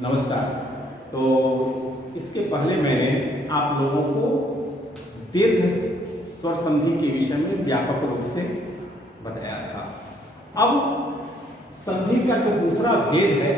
नमस्कार। तो इसके पहले मैंने आप लोगों को दीर्घ स्वर संधि के विषय में व्यापक रूप से बताया था। अब संधि का जो दूसरा भेद है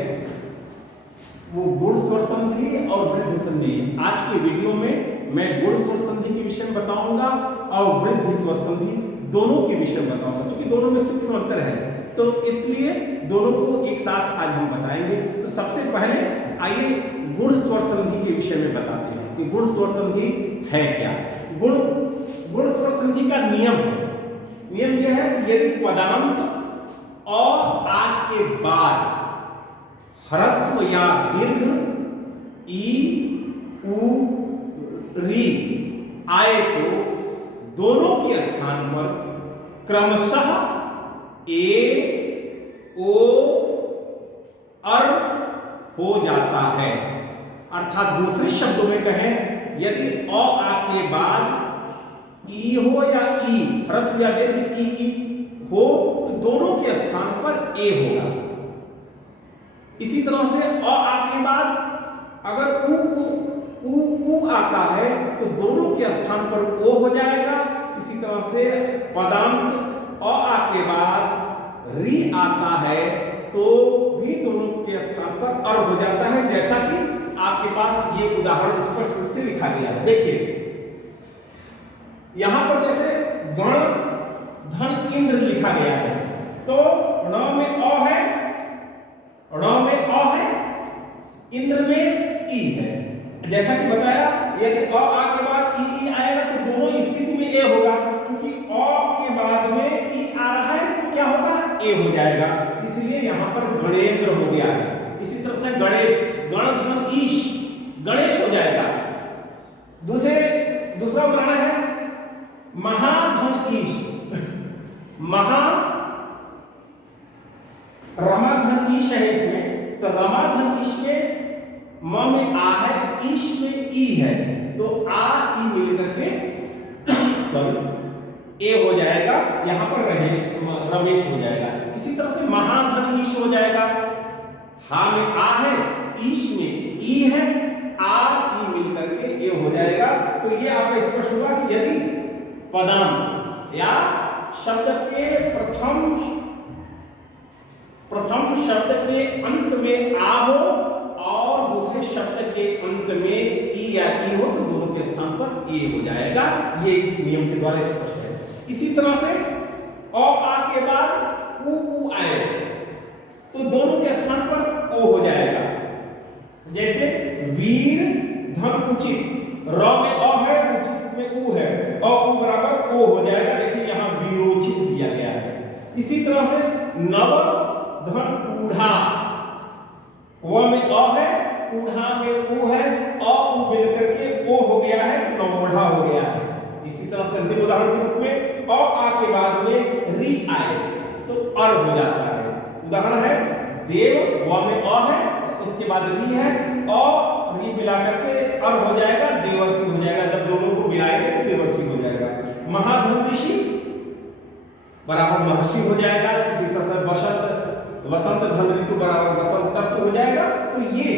वो गुण स्वर संधि और वृद्धि संधि। आज के वीडियो में मैं गुण स्वर संधि के विषय में बताऊंगा और वृद्धि स्वर संधि दोनों के विषय में बताऊंगा, क्योंकि दोनों में सूक्ष्म अंतर है, तो इसलिए दोनों को एक साथ आज हम बताएंगे। तो सबसे पहले आइए गुण स्वर संधि के विषय में बताते हैं कि गुण स्वर संधि है क्या। गुण स्वर संधि का नियम है। नियम यह है कि यदि पदांत और आ के बाद ह्रस्व या दीर्घ ई उ री आए तो दोनों के स्थान पर क्रमशः ए ओ अर हो जाता है। अर्थात दूसरे शब्दों में कहें, यदि अ आ के बाद ई हो या ई ह्रस्व या दीर्घ ई हो तो दोनों के स्थान पर ए होगा। इसी तरह से अ आ के बाद अगर उ आता है तो दोनों के स्थान पर ओ हो जाएगा। इसी तरह से पदांत अ आ के बाद री आता है तो भी दोनों के स्थान पर अर हो जाता है, जैसा कि आपके पास ये उदाहरण स्पष्ट रूप से लिखा गया है। देखिए यहां पर जैसे गण धन इंद्र लिखा गया है तो ण में अ है, इंद्र में ई है। जैसा कि बताया, यदि अ आ के बाद ई आएगा तो दोनों स्थिति में ए होगा, क्योंकि अ के बाद में ई आ रहा है तो क्या होगा, ए हो जाएगा। इसलिए यहां पर गणेंद्र हो गया है। इसी तरह से गणेश, गण धन ईश, गणेश हो जाएगा। दूसरा उदाहरण है महाधन ईश, रमाधन ईश है इसमें, तो रमाधन ईश में म में आ है, ईश में ई है, तो आ ई मिलकर के सॉरी ए हो जाएगा। यहां पर रमेश हो जाएगा। इसी तरह से महाधन ईश हो जाएगा। हा में आ है, ईश में ई है, आ ई मिलकर के ए हो जाएगा। तो ये आपका स्पष्ट हुआ कि यदि पदांत या शब्द के प्रथम शब्द के अंत में आ हो और दूसरे शब्द के अंत में ई या ई हो तो दोनों के स्थान पर ए हो जाएगा। ये इस नियम के द्वारा स्पष्ट है। इसी तरह से अ आ के बाद उ आए तो दोनों के स्थान पर ओ हो जाएगा। जैसे वीर धन उचित, र में अ है, उचित में उ है, अ उ बराबर ओ हो जाएगा। देखिए यहां वीरोचित दिया गया है। इसी तरह से नव धन ऊढ़ा, व में अ है, ऊढ़ा में उ है, अ उ मिलकर के ओ हो गया है तो नवोढ़ा हो गया है। इसी तरह से अंतिम उदाहरण के रूप में अ आ के बाद में री आए तो अर हो जाता है। उदाहरण है देव, व में अ है, उसके बाद री है, अ री मिलाकर के अर हो जाएगा, देवर्षि हो जाएगा। जब दोनों को मिलाएंगे तो देवर्षि हो जाएगा। महाधन ऋषि बराबर महर्षि हो जाएगा। इसी तरह वसंत धन ऋतु बराबर वसंत हो जाएगा। तो ये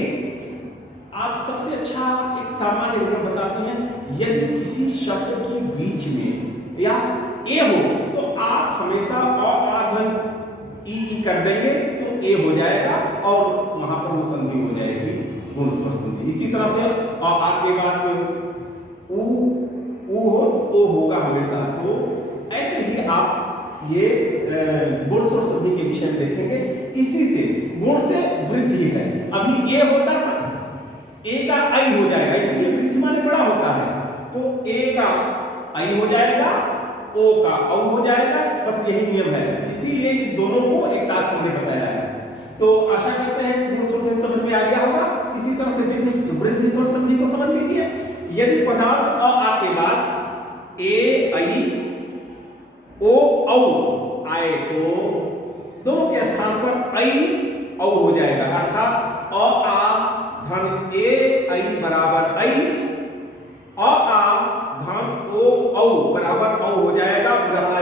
आप सबसे अच्छा एक सामान्य नियम बताते हैं, यदि किसी शब्द के बीच में या ए हो तो आप हमेशा अ आधन ई कर देंगे तो ए हो जाएगा और वहां पर वो संधि हो जाएगी, गुण स्वर संधि। इसी तरह से अ आ के बाद में उ हो तो ओ होगा हमेशा। तो ऐसे ही आप ये गुण स्वर संधि के विषय में देखेंगे। इसी से गुण से वृद्धि है। अभी ए होता था, ए का आई हो जाएगा, इसलिए वृद्धि माने बड़ा होता है, तो ए का आई हो जाएगा, ओ का औ हो जाएगा। बस यही नियम है, इसीलिए इन दोनों को एक साथ हमने बताया है। तो आशा करते हैं गुण स्वर संधि समझ में आ गया होगा। इसी तरह से वृद्धि स्वर संधि को समझ लीजिए। यदि पदार्थ अ आ के बाद ए आई ओ औ आए तो दोनों के स्थान पर आई औ हो जाएगा। अर्थात अ आ धन ए आई बराबर आई, अ आ धन ओ औ बराबर औ हो जाएगा।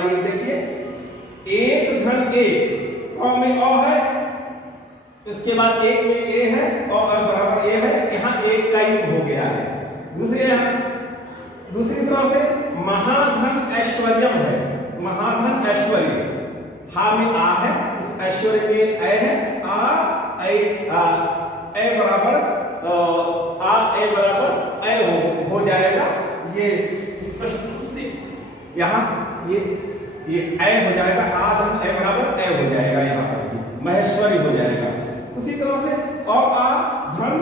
ये देखिए एक धन एक, क में अ है, इसके बाद एक में ए है और बराबर ए है, यहाँ एक का युग हो गया है। दूसरी तरह से महाधन ऐश्वर्यम है, महाधन ऐश्वर्य, हा में आ है, उस ऐश्वर्य में ए है, ए बराबर ए बराबर ए हो जाएगा। ये स्पष्ट रूप से यहाँ ये ए हो जाएगा, आ धन ए बराबर ए हो जाएगा, यहाँ पर भी महेश्वरी हो जाएगा। उसी तरह से आ धन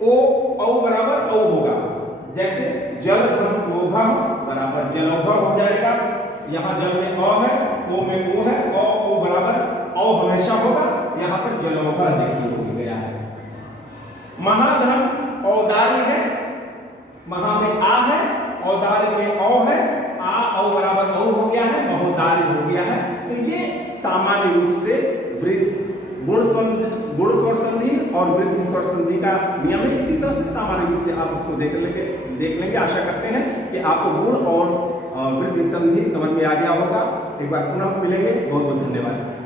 ओ बराबर ओ होगा, जैसे जल धन ओघा बराबर जलौघा हो जाएगा। यहाँ जल में अ है, ओ में ओ है, ओ बराबर ओ हमेशा होगा, यहाँ पर जलौघा देखिए हो गया है। महाधन औदार्य है, महा में आ है, औदार्य में औ है, औ बराबर औ हो गया है, महोदार्य हो गया है। तो ये सामान्य रूप से गुण स्वर संधि और वृद्धि स्वर संधि का नियम है। इसी तरह से सामान्य रूप से आप इसको देख लेंगे। आशा करते हैं कि आपको गुण और वृद्धि संधि समझ में आ गया होगा। एक बार पुनः मिलेंगे। बहुत बहुत धन्यवाद।